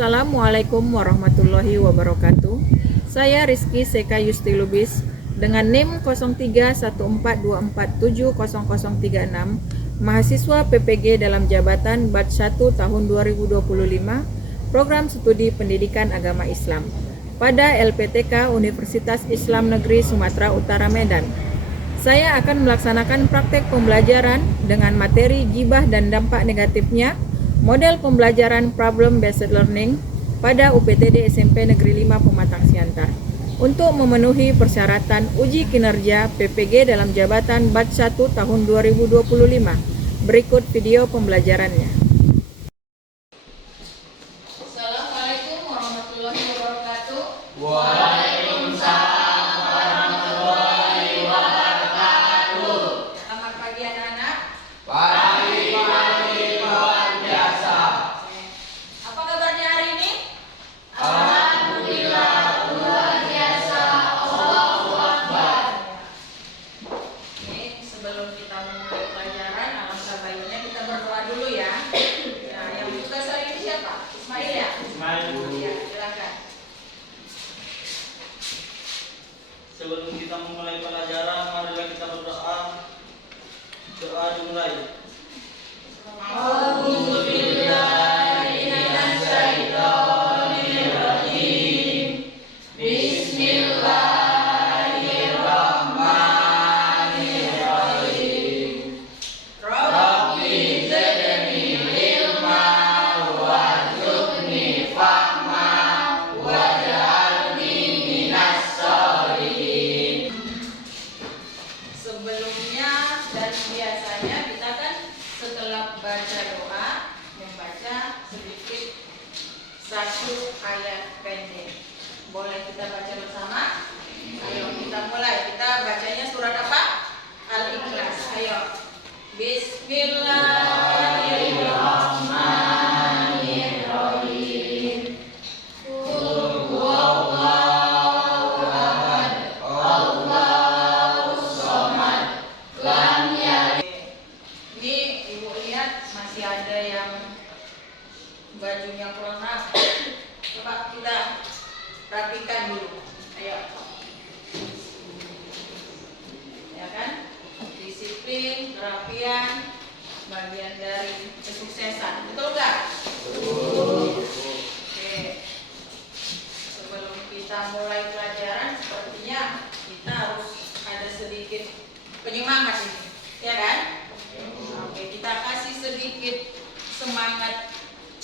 Assalamualaikum warahmatullahi wabarakatuh. Saya Rizky Seka Yusti Lubis dengan NIM 031424700036, mahasiswa PPG dalam jabatan Batch 1 tahun 2025, Program Studi Pendidikan Agama Islam pada LPTK Universitas Islam Negeri Sumatera Utara Medan. Saya akan melaksanakan praktek pembelajaran dengan materi gibah dan dampak negatifnya, model pembelajaran problem based learning pada UPTD SMP Negeri 5 Pematang Siantar untuk memenuhi persyaratan uji kinerja PPG dalam jabatan Batch 1 tahun 2025. Berikut video pembelajarannya. Assalamualaikum warahmatullahi wabarakatuh. Waalaikumsalam warahmatullahi wabarakatuh. Selamat pagi anak-anak. Pagi-pagi luar biasa. Apa kabarnya hari ini? Alhamdulillah luar biasa. Allahu Akbar. Oke, sebelum kita memulai pelajaran, alangkah baiknya kita berdoa dulu ya. Nah, yang tugas hari ini siapa? Ismail ya? Ismail. Ya, silakan. Sebelum kita memulai pelajaran, marilah kita berdoa. Doa dimulai. Bismillahirrahmanirrahim. Bismillahirrahmanirrahim. Rabbi zidni ilma warzuqni fahma waj'alni minas sholihin. Sebelumnya dan biasanya kita kan setelah baca doa membaca sedikit satu ayat pendek. Boleh kita baca bersama? Ayo kita mulai. Kita bacanya surat apa? Al-Ikhlas. Ayo. Bismillahirrahmanirrahim. Qul huwallahu ahad, Allahus samad, lam yalid. Ini ibu lihat masih ada yang bajunya kurang rapi. Coba kita rapikan dulu. Ayo. Ya kan? Disiplin, kerapian, bagian dari kesuksesan. Betul nggak? Oke. Sebelum kita mulai pelajaran, sepertinya kita harus ada sedikit penyemangat ini, ya kan? Oke, kita kasih sedikit semangat,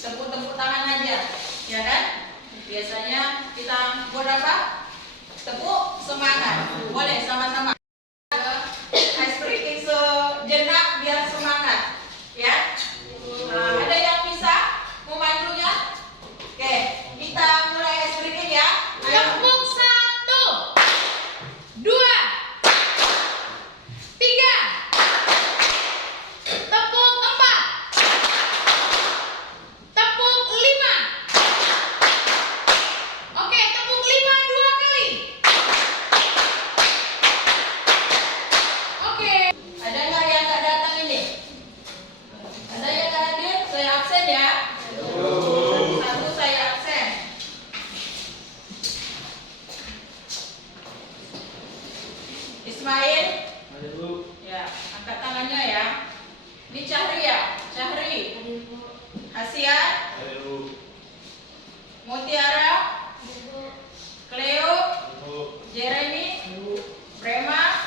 tepuk tangan aja, ya kan? Biasanya kita buat apa? Tepuk semangat. Boleh sama-sama. Ice breaking sejenak biar semangat, ya. Nah, ada yang bisa memandunya? Oke, kita mulai ice breaking ya. Ayo. Tepuk 1, 2, 3. Tepuk 4. Tepuk 5. Oke, tepuk 5 2 kali. Oke. Ada nggak yang nggak datang ini? Ada yang nggak hadir? Saya absen ya. Satu saya absen. Ismail, ya, angkat tangannya ya. Ini Cahri ya, Cahri. Hasian, Mutiara, Cleo, Jeremy, Prema,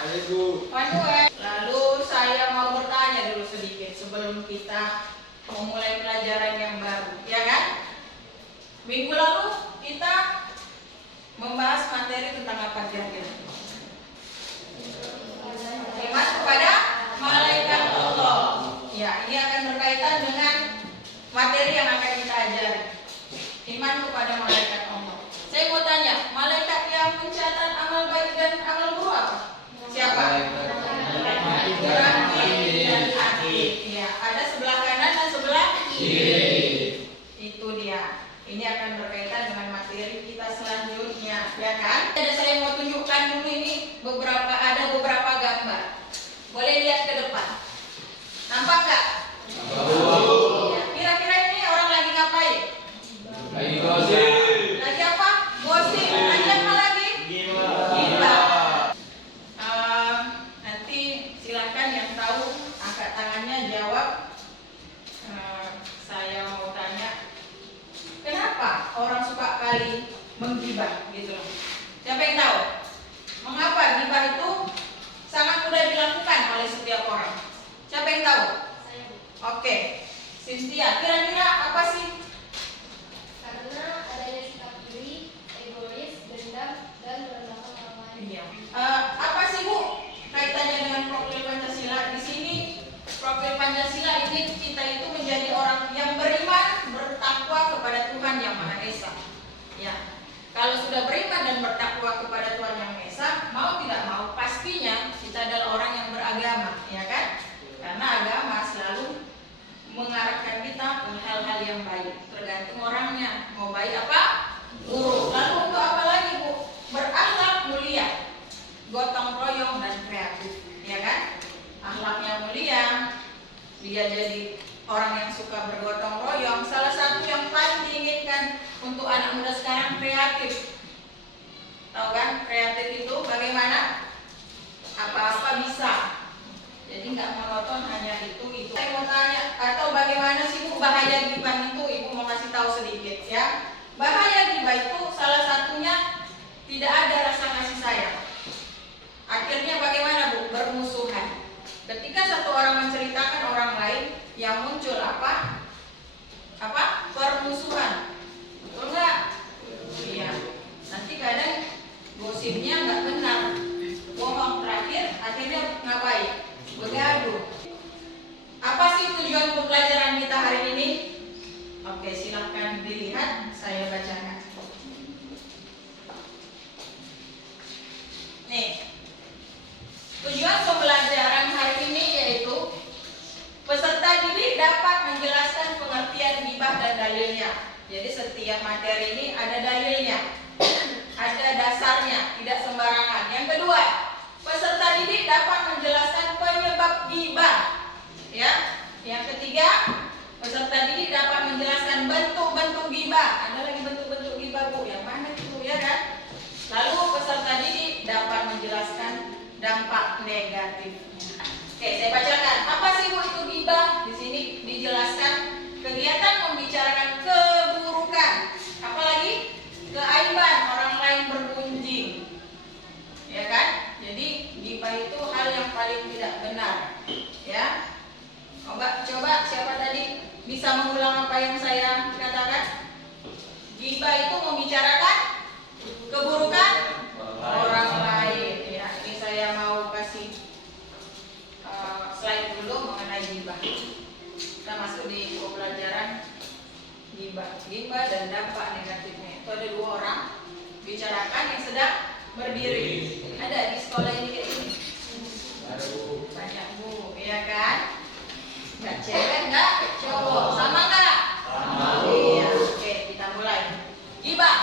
Manuel. Lalu saya mau bertanya dulu sedikit sebelum kita memulai pelajaran yang baru, ya kan? Minggu lalu kita membahas materi tentang apa kira-kira? Iman kepada malaikat Allah. Ya, ini akan berkaitan dengan materi yang akan kita ajari. Iman kepada malaikat Allah. Saya mau tanya, malaikat yang mencatat amal baik dan amal buruk apa? Siapa? Rakib dan Atid. Ya, ada sebelah kanan dan sebelah kiri. Itu dia. Ini akan berkaitan dengan materi kita selanjutnya, ya kan? Ada saya mau tunjukkan dulu ini ada beberapa gambar. Boleh lihat ke depan. Nampak nggak? Ya, kira-kira ini orang lagi ngapain? Lagi kenapa orang suka kali menggibah gitu loh? Siapa yang tahu? Mengapa gibah itu sangat mudah dilakukan oleh setiap orang? Siapa yang tahu? Oke, Cynthia, kira-kira apa sih? Karena adanya sikap iri, egois, dendam, dan merendahkan orang lain. Iya. Apa sih Bu kaitannya dengan profil Pancasila? Di sini profil Pancasila ini kita itu menjadi orang yang beriman, bertakwa kepada Tuhan Yang Maha Esa. Ya. Kalau sudah beriman dan bertakwa kepada Tuhan Yang Maha Esa, mau tidak mau pastinya kita adalah orang yang beragama, ya kan? Karena agama selalu mengarahkan kita ke hal-hal yang baik, tergantung orangnya mau baik apa buruk. Lalu untuk apa lagi Bu? Berakhlak mulia, gotong royong dan kreatif, ya kan? Akhlaknya mulia, dia jadi orang yang suka bergotong royong. Salah satu yang paling diinginkan untuk anak muda sekarang kreatif. Tahu kan kreatif itu bagaimana? Apa-apa bisa. Jadi nggak monoton hanya itu. Saya mau tanya, atau bagaimana sih Bu bahaya gibah itu? Ibu mau kasih tahu sedikit ya. Bahaya gibah itu salah satunya tidak ada rasa kasih sayang. Akhirnya bagaimana Bu? Bermusuhan. Ketika satu orang menceritakan orang lain, yang muncul apa? Permusuhan. Betul nggak? Iya. Nanti kadang gosipnya nggak benar, bohong, terakhir akhirnya ngapain? Bergaduh. Apa sih tujuan pembelajaran kita hari ini? Oke, silahkan dilihat, saya bacakan. Nih, tujuan pembelajaran hari ini yaitu peserta didik dapat menjelaskan pengertian gibah dan dalilnya. Jadi setiap materi ini ada dalilnya, ada dasarnya, tidak sembarangan. Yang kedua, peserta didik dapat menjelaskan penyebab gibah. Ya. Yang ketiga, peserta didik dapat menjelaskan bentuk-bentuk gibah. Ada lagi bentuk-bentuk gibah Bu, yang mana itu ya kan? Lalu peserta didik dapat menjelaskan dampak negatifnya. Oke, saya bacakan. Apa sih Bu itu gibah? Di sini dijelaskan kegiatan membicarakan keburukan, apalagi keaiban orang lain bergunjing. Ya kan? Jadi gibah itu hal yang paling tidak benar. Ya. Coba siapa tadi bisa mengulang apa yang saya katakan? Gibah itu membicarakan keburukan orang lain. Ya, ini saya mau kasih slide dulu mengenai gibah. Kita masuk di pelajaran gibah dan dampak negatifnya. Itu ada dua orang bicarakan yang sedang berdiri. Ada di sekolah ini kayak ini. Banyak Bu, ya kan? Nggak cewek, nggak cowok. Sama nggak? Sama. Iya. Oke, kita mulai. Gibah.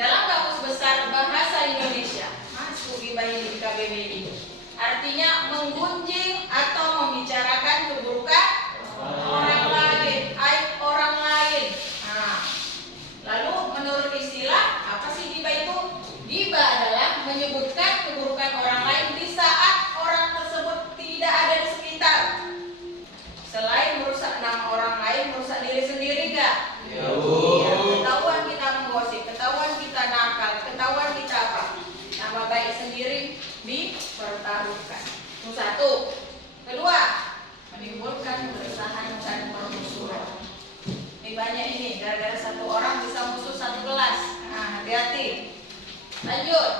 Dalam Kamus Besar Bahasa Indonesia, masuk gibah ini di KBBI. Artinya menggunjing atau membicarakan keburukan orang lain, aib orang lain. Nah, lalu menurut istilah, apa sih gibah itu? Gibah adalah menyebutkan keburukan orang lain di saat orang tersebut tidak ada di sekitar. Selain merusak nama orang lain, merusak diri sendiri enggak? Iya. Ketahuan kita menggosip, ketahuan kita nakal, ketahuan kita apa? Nama baik sendiri dipertaruhkan. Itu satu. Kedua, menimbulkan keresahan dan permusuhan. Ini banyak ini, gara-gara satu orang bisa musuh satu kelas. Nah, hati-hati. Lanjut.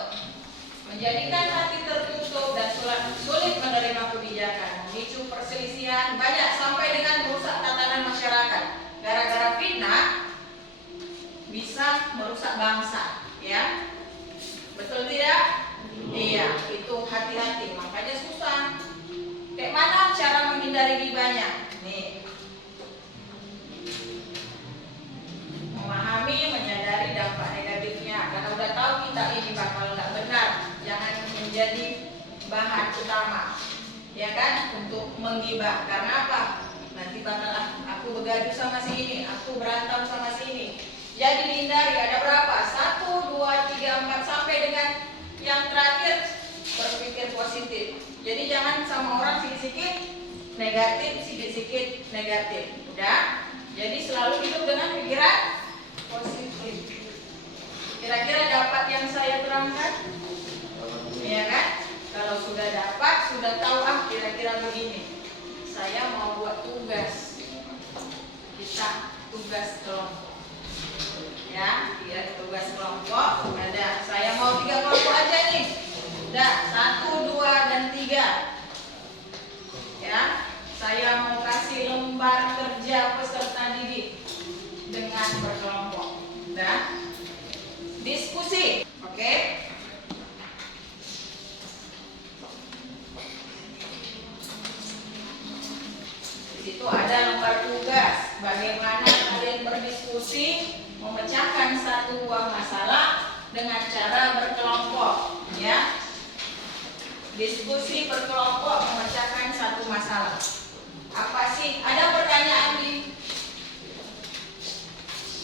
Menjadikan hati tertutup dan sulit menerima kebijakan, memicu perselisihan banyak sampai dengan merusak tatanan masyarakat. Gara-gara fitnah bisa merusak bangsa, ya. Betul tidak? Iya, itu hati-hati. Makanya susah. Kayak mana cara menghindari gibahnya? Nih. Memahami, menyadari dampak negatifnya. Karena udah tahu kita ini bakal nggak benar, jangan menjadi bahan utama, ya kan, untuk menggibah. Karena apa? Nanti bakal aku bergaduh sama si ini, aku berantem sama si ini. Jadi dihindari. Ada berapa? 1, 2, 3, 4 sampai dengan yang terakhir berpikir positif. Jadi jangan sama orang sedikit-sedikit negatif, sedikit-sedikit negatif. Udah. Jadi selalu hidup dengan pikiran kira-kira begini. Saya mau buat tugas. Kita tugas kelompok. Ya, tugas kelompok. Ada. Saya mau 3 kelompok aja nih. Udah, 1, 2, dan 3. Ya, saya mau kasih lembar kerja peserta didik dengan berkelompok. Udah. Diskusi. Oke. Di situ ada lembar tugas. Bagaimana kalian berdiskusi memecahkan satu buah masalah dengan cara berkelompok, ya. Diskusi berkelompok memecahkan satu masalah. Apa sih? Ada pertanyaan di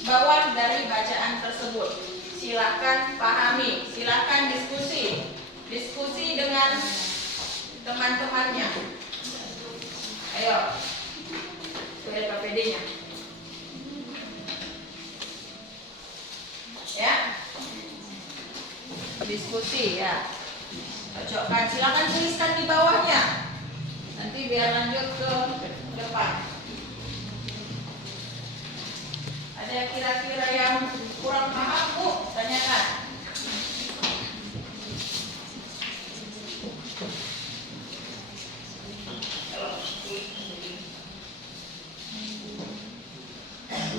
bawah dari bacaan tersebut. Silakan pahami, silakan diskusi. Diskusi dengan teman-temannya. Ayo. Itu LKPD-nya. Ya. Diskusi ya. Cocokkan, silakan tuliskan di bawahnya. Nanti biar lanjut ke depan. Ada kira-kira yang kurang paham, Bu? Tanyakan.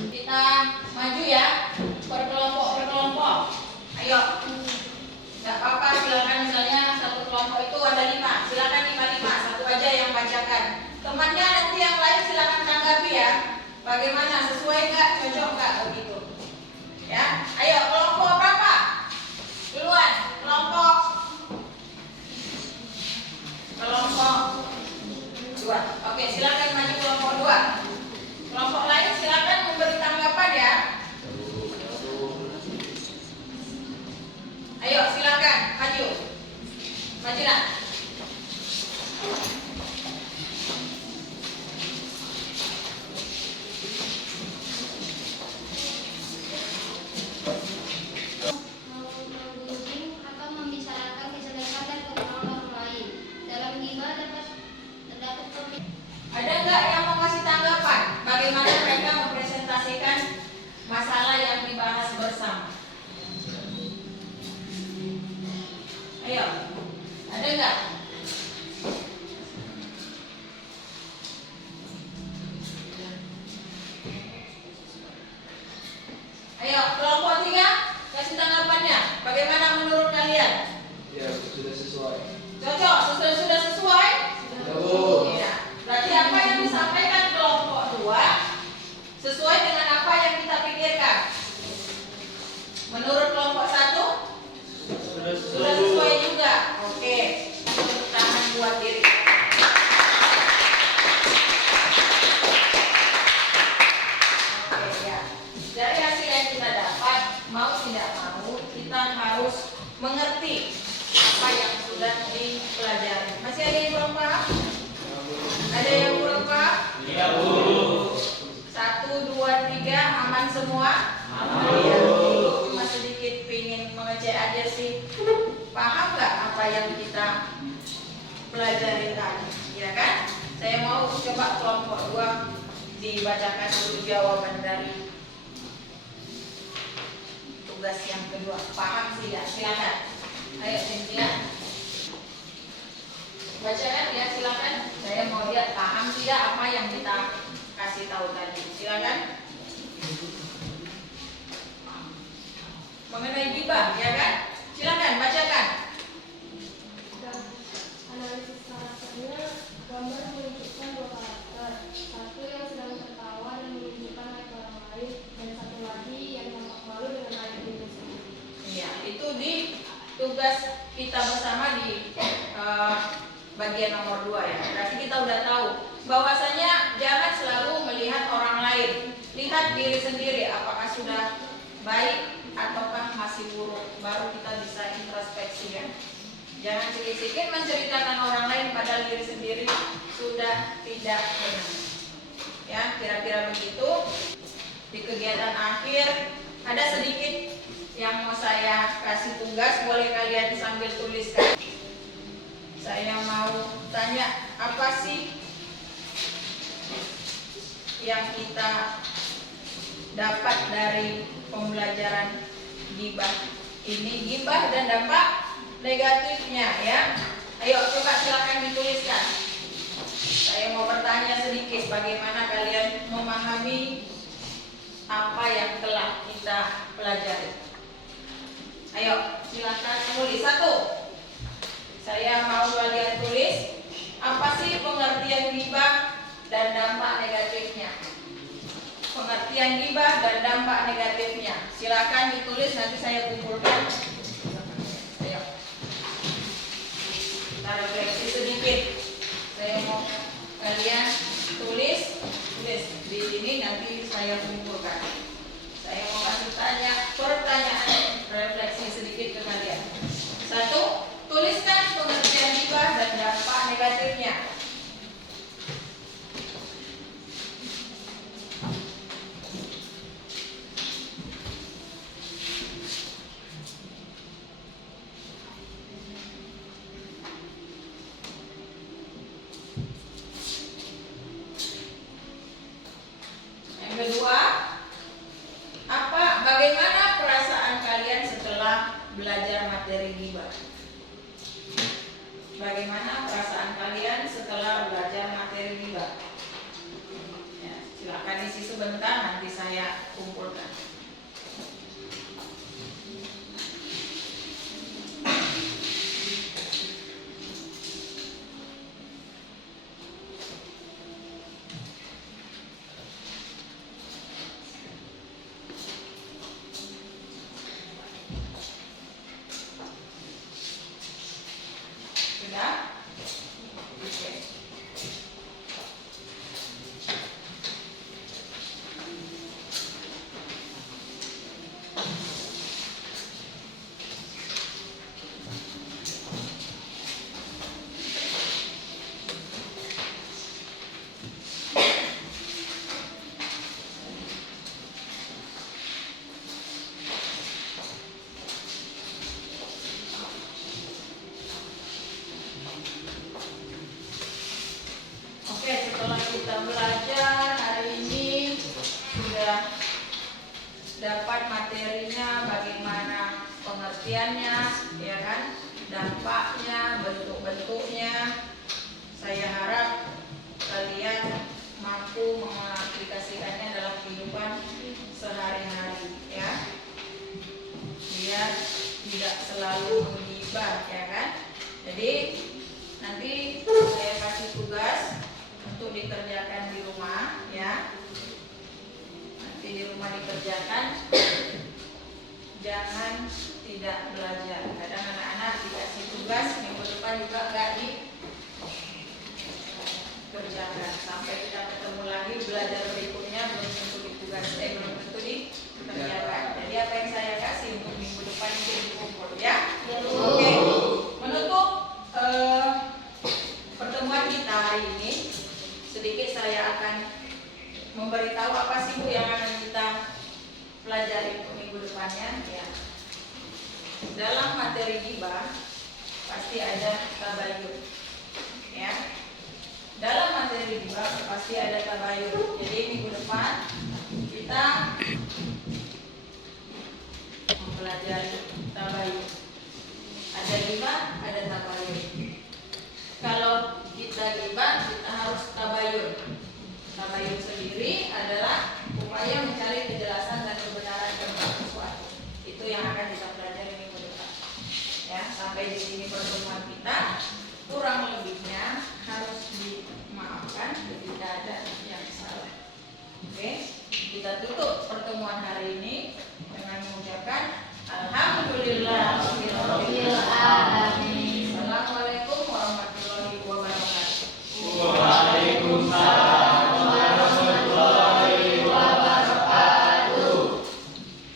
Kita maju ya, berkelompok. Ayo. Gak apa-apa, silakan misalnya satu kelompok itu ada 5. Silakan 5-5, satu aja yang bacakan. Temannya nanti yang lain silakan tanggapi ya. Bagaimana, sesuai nggak, cocok nggak begitu? Ya, ayo kelompok berapa? Duluan, kelompok 2. Oke, silakan maju kelompok 2. Kelompok lain silakan memberi tanggapan ya. Ayo silakan maju. Maju nak. Menggunjing atau membicarakan kejelekan dan kekurangan orang lain. Dalam ghibah terdapat Ada nggak yang mau kasih tanggapan? Bagaimana mereka mempresentasikan masalah yang dibahas bersama? Ayo, ada nggak? Ayo, kelompok 3 kasih tanggapannya. Bagaimana menurut kalian? Ya, sudah sesuai. Cocok? Sudah sesuai? Betul. Iya. Berarti apa yang disampaikan kelompok 2 sesuai dengan apa yang kita pikirkan? Menurut kelompok 1 sudah sesuai juga. Oke. Tepuk tangan buat diri. Oke ya. Dari hasil yang kita dapat, mau tidak mau kita harus mengerti apa yang sudah dipelajari. Masih ada yang kurang paham? Ada yang kurang paham? Iya, Bu. 1, 2, 3 aman semua? Aman. Ya, cuma sedikit pingin mengecek aja sih. Paham nggak apa yang kita pelajari tadi? Ya kan? Saya mau coba kelompok 2 dibacakan dulu jawaban dari tugas yang kedua. Paham sih ya? Silakan. Ayo Cynthia. Bacakan ya, silakan. Saya mau lihat paham tidak apa yang kita kasih tahu tadi. Silakan. Mengenai ghibah, ya kan? Silakan bacakan. analisis karakternya. Gambar menunjukkan 2 karakter. Satu yang sedang tertawa dan menunjukkan aib orang lain, dan satu lagi yang tampak malu dengan aib diri sendiri. Iya, itu di tugas kita bersama di bagian nomor 2 ya. Berarti kita udah tahu bahwasanya jangan selalu melihat orang lain, lihat diri sendiri apakah sudah baik ataukah masih buruk, baru kita bisa introspeksi ya. Jangan sedikit menceritakan orang lain padahal diri sendiri sudah tidak benar. Ya, kira-kira begitu. Di kegiatan akhir ada sedikit yang mau saya kasih tugas, boleh kalian sambil tuliskan. Saya mau tanya, apa sih yang kita dapat dari pembelajaran ghibah ini? Ghibah dan dampak negatifnya ya. Ayo coba silakan dituliskan. Saya mau bertanya sedikit, bagaimana kalian memahami apa yang telah kita pelajari? Ayo silakan tulis. 1. Saya mau kalian tulis, apa sih pengertian ghibah dan dampak negatifnya? Pengertian ghibah dan dampak negatifnya. Silakan ditulis, nanti saya kumpulkan. Ayo. Kita refleksi sedikit. Saya mau kalian tulis di sini, nanti saya kumpulkan. Saya mau kasih pertanyaan refleksi sedikit ke kalian. 1. Tuliskan pengertian ghibah dan dampak negatifnya. Yang kedua, bagaimana perasaan kalian setelah belajar materi ghibah? Bagaimana perasaan kalian setelah belajar materi ghibah? Ya, silakan isi sebentar, nanti saya kumpulkan. Sudah? Oke. Oke, setelah kita belajar hari ini sudah dapat materinya, bagaimana pengertiannya, ya kan, dampaknya, bentuk-bentuknya. Saya harap kalian mampu mengaplikasikannya dalam kehidupan sehari-hari, ya, biar tidak selalu menghibah, ya kan. Jadi nanti saya kasih tugas untuk dikerjakan di rumah, ya. Nanti di rumah dikerjakan, jangan tidak belajar. Kadang anak-anak dikasih tugas, minggu depan juga nggak dikerjakan. Sampai kita ketemu lagi belajar berikutnya, belum tentu belum tentu dikerjakan. Jadi apa yang saya kasih untuk minggu depan itu dikumpul, ya. Oke. Menutup pertemuan kita hari ini, sedikit saya akan memberitahu apa sih Bu yang akan kita pelajari untuk minggu depannya, ya. Dalam materi ghibah pasti ada tabayun, ya. Dalam materi ghibah pasti ada tabayun. Jadi minggu depan kita mempelajari tabayun. Ada ghibah, ada tabayun. Kalau kita ghibah, kita harus tabayun. Tabayun sendiri adalah upaya mencari kejelasan dan kebenaran tentang sesuatu. Itu yang akan kita pelajari minggu depan. Ya, sampai di sini pertemuan kita. Kurang lebihnya harus dimaafkan ketika ada yang salah. Oke, kita tutup pertemuan hari ini.